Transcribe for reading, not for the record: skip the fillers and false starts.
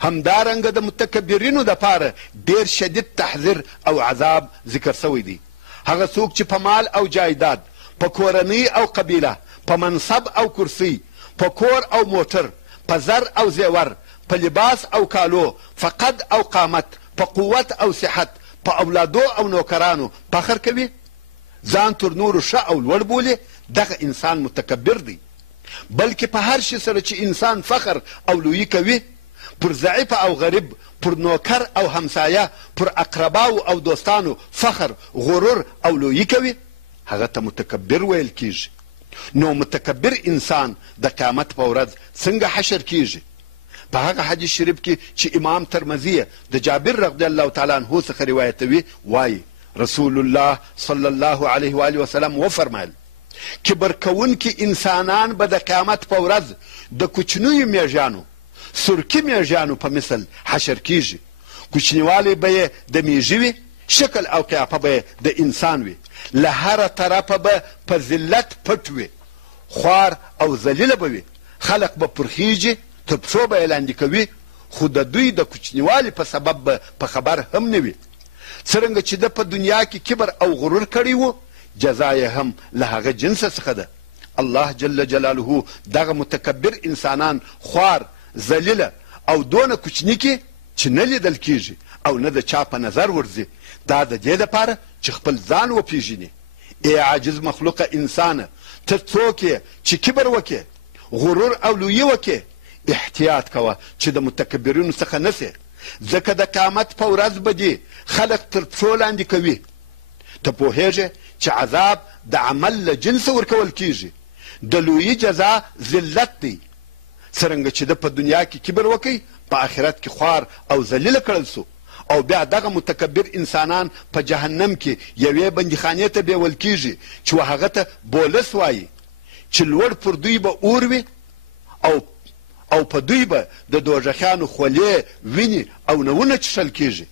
همدارنګه د متکبرینو دپاره ډیر شدید تحذیر او عذاب ذکر سوی دی. هغه څوک چې په مال او جایداد، په کورنۍ او قبیله، په منصب او کرسۍ، په کور او موټر، په زر او زیور، په لباس او کالو، په قد او قامت، په قوت او صحت، په اولادو او نوکرانو فخر کوي، ځان تر نورو ښه او لوړ بولي، دغه انسان متکبر دی. بلکې په هر شي سره چې انسان فخر او لویي کوي، پر ضعیف او غریب، پر نوکر او همسایه، پر اقرباو او دوستانو فخر، غرور او لویي کوي، هغه ته متکبر ویل کیږي. نو متکبر انسان د قیامت په ورځ څنګه حشر کیږي؟ په هغه حدیث شریف کې چې امام ترمذي د جابر رضی الله تعالی عنه څخه روایتوي، وایي رسول الله صلی الله علیه و آله وسلم وفرمایل کبر کوونکي انسانان به د قیامت په ورځ د کوچنیو میږیانو، سرکي میږیانو په مثل حشر کیږي. کوچنیوالی به یې د میږي وي، شکل او قیافه به د انسان وي، له هره طرفه به په ذلت پټ وي، خوار او ذلیله به وي، خلق به پرخیږي، تر پښو به یې لاندې کوي، خو د دوی د کوچنیوالي په سبب به په خبر هم نه وي. څرنګه چې ده په دنیا کې کبر او غرور کړی و، جزا یې هم له هغه جنسه څخه ده. الله جل جلاله دغه متکبر انسانان خوار، ذلیله او دونه کوچني کې چې نه لیدل کیږي او نه د چا په نظر ورځي، دا د دې دپاره چې خپل ځان وپېژني. ای عاجز مخلوقه انسانه، ته څوک یې چې کبر وکې، غرور او لویي وکې؟ احتیاط کوه چې د متکبرینو څخه نه سې، ځکه د قیامت په ورځ به دې خلق تر پښو لاندې کوي. ته پوهېږې چې عذاب د عمل له جنسه ورکول کیږي. د لویي جزا ذلت دی. څرنګه چې ده په دنیا کې کبر وکړي، په آخرت کې خوار او ذلیله کړل سو، او بیا دغه متکبر انسانان په جهنم کې یوې بندیخانې ته بیول کیږي چې هغه ته بولس وایي، چې لوړ پر دوی به اور وي او په دوی به د دوژخیانو خولې، وینې او نوونه چښل کیږي.